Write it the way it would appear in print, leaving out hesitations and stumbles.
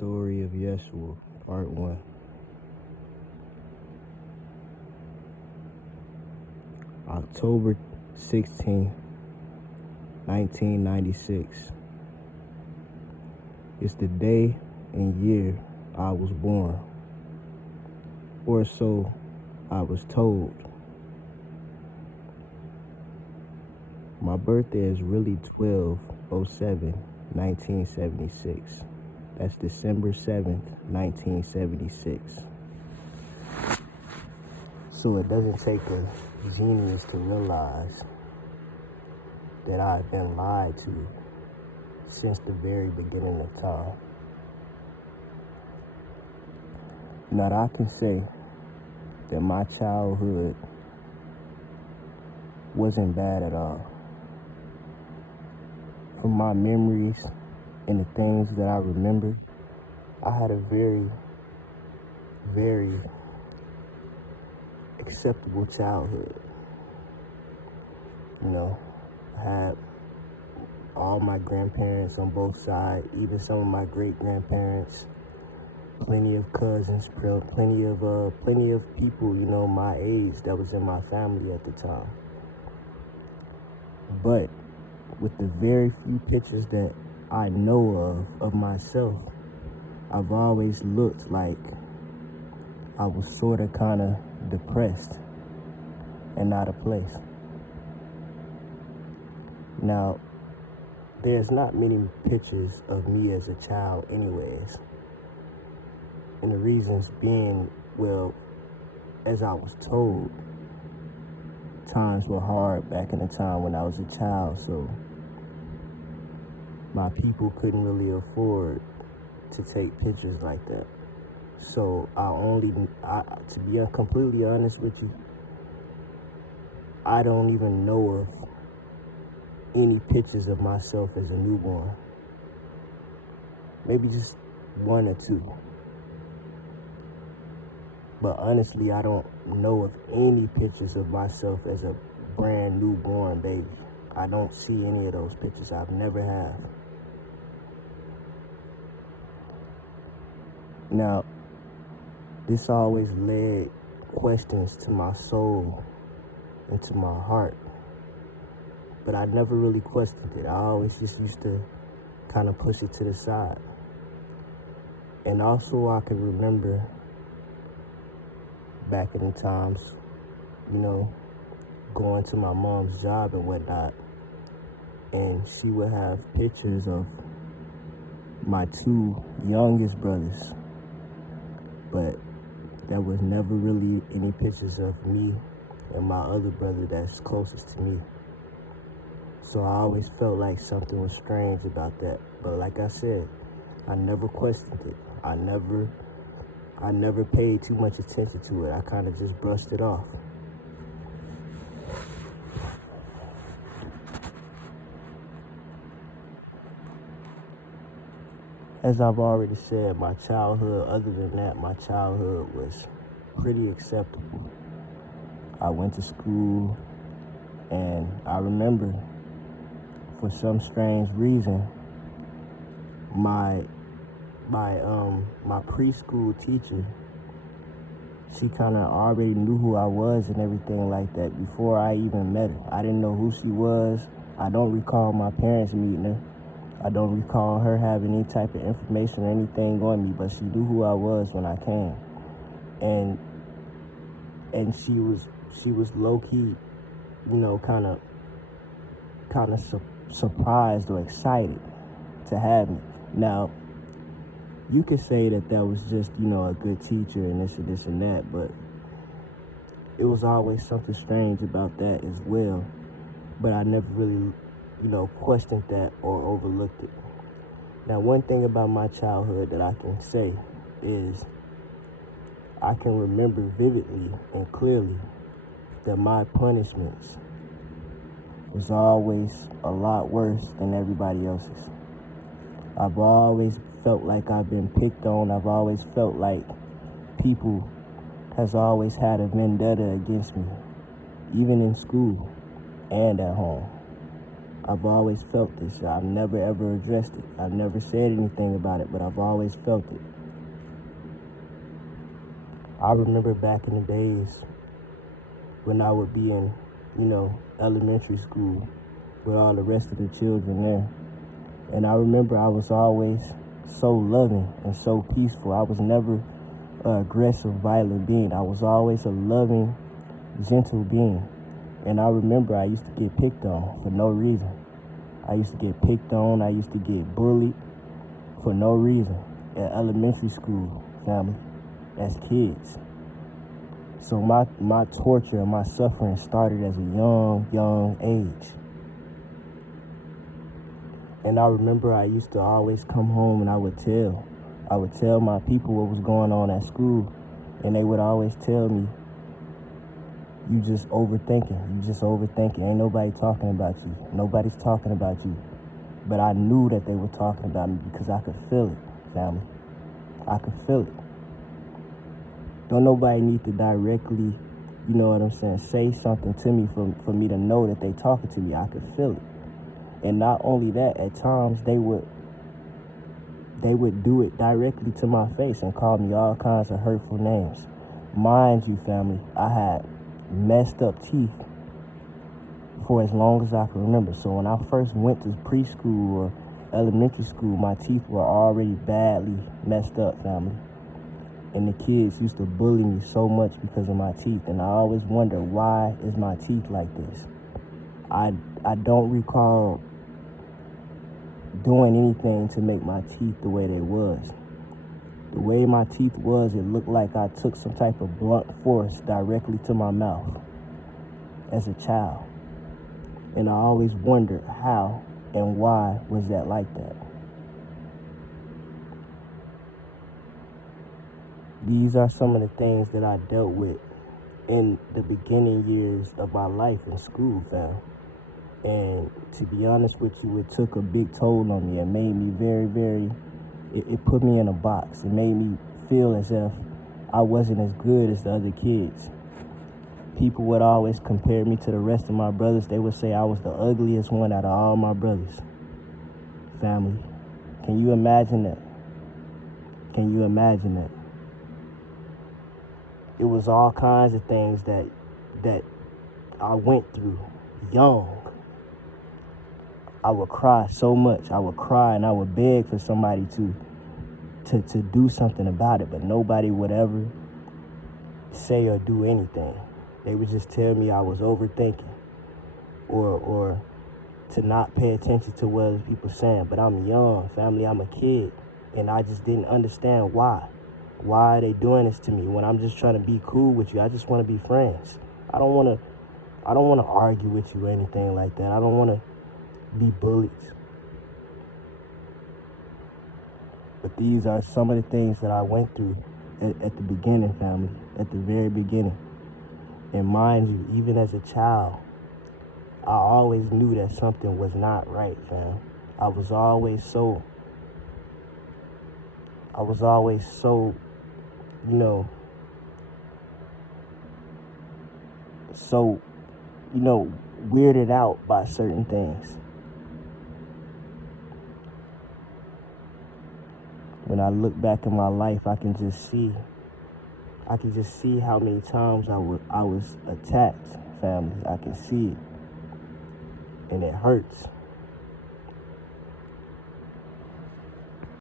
Story of Yeshua, Part 1. October 16, 1996. It's the day and year I was born, or so I was told. My birthday is really 12/07/1976. That's December 7th, 1976. So it doesn't take a genius to realize that I've been lied to since the very beginning of time. Now I can say that my childhood wasn't bad at all. From my memories and the things that I remember, I had a very, very acceptable childhood. I had all my grandparents on both sides, even some of my great-grandparents, plenty of cousins, plenty of people, my age that was in my family at the time. But with the very few pictures that I know of myself, I've always looked like I was sort of kind of depressed and out of place. Now, there's not many pictures of me as a child anyways. And the reasons being, well, as I was told, times were hard back in the time when I was a child, so my people couldn't really afford to take pictures like that. So to be completely honest with you, I don't even know of any pictures of myself as a newborn. Maybe just one or two. But honestly, I don't know of any pictures of myself as a brand newborn baby. I don't see any of those pictures. I've never have. Now, this always led questions to my soul and to my heart. But I never really questioned it. I always just used to kind of push it to the side. And also I can remember back in the times, going to my mom's job and whatnot, and she would have pictures of my two youngest brothers, but there was never really any pictures of me and my other brother that's closest to me. So I always felt like something was strange about that. But like I said, I never questioned it. I never paid too much attention to it. I kind of just brushed it off. As I've already said, my childhood was pretty acceptable. I went to school, and I remember, for some strange reason, my preschool teacher, she kind of already knew who I was and everything like that before I even met her. I didn't know who she was. I don't recall my parents meeting her. I don't recall her having any type of information or anything on me, but she knew who I was when I came. And she was low-key, kind of surprised or excited to have me. Now, you could say that was just, a good teacher and this and that, but it was always something strange about that as well. But I never really, questioned that or overlooked it. Now, one thing about my childhood that I can say is I can remember vividly and clearly that my punishments was always a lot worse than everybody else's. I've always felt like I've been picked on. I've always felt like people has always had a vendetta against me, even in school and at home. I've always felt this. I've never ever addressed it. I've never said anything about it, but I've always felt it. I remember back in the days when I would be in, elementary school with all the rest of the children there. And I remember I was always so loving and so peaceful. I was never an aggressive, violent being. I was always a loving, gentle being. And I remember I used to get picked on for no reason. I used to get picked on. I used to get bullied for no reason at elementary school, family, as kids. So my torture and my suffering started as a young age. And I remember I used to always come home and I would tell my people what was going on at school, and they would always tell me, you just overthinking. Ain't nobody talking about you. Nobody's talking about you. But I knew that they were talking about me because I could feel it, family. I could feel it. Don't nobody need to directly, say something to me for me to know that they talking to me. I could feel it. And not only that, at times they would do it directly to my face and call me all kinds of hurtful names. Mind you, family, I had messed up teeth for as long as I can remember. So when I first went to preschool or elementary school, my teeth were already badly messed up, family. And the kids used to bully me so much because of my teeth. And I always wonder, why is my teeth like this? I don't recall doing anything to make my teeth the way they was. The way my teeth was, it looked like I took some type of blunt force directly to my mouth as a child. And I always wondered how and why was that like that. These are some of the things that I dealt with in the beginning years of my life in school, fam. And to be honest with you, it took a big toll on me. It made me it put me in a box. It made me feel as if I wasn't as good as the other kids. People would always compare me to the rest of my brothers. They would say I was the ugliest one out of all my brothers. Family, can you imagine that? Can you imagine that? It was all kinds of things that I went through young. I would cry so much. I would cry and I would beg for somebody to do something about it, but nobody would ever say or do anything. They would just tell me I was overthinking or to not pay attention to what other people saying. But I'm young, family. I'm a kid, and I just didn't understand why. Why are they doing this to me when I'm just trying to be cool with you? I just want to be friends. I don't want to argue with you or anything like that. I don't want to be bullied. But these are some of the things that I went through at the beginning, family, at the very beginning. And mind you, even as a child, I always knew that something was not right, fam. I was always so, weirded out by certain things. When I look back in my life, I can just see how many times I was attacked, family. I can see it, and it hurts.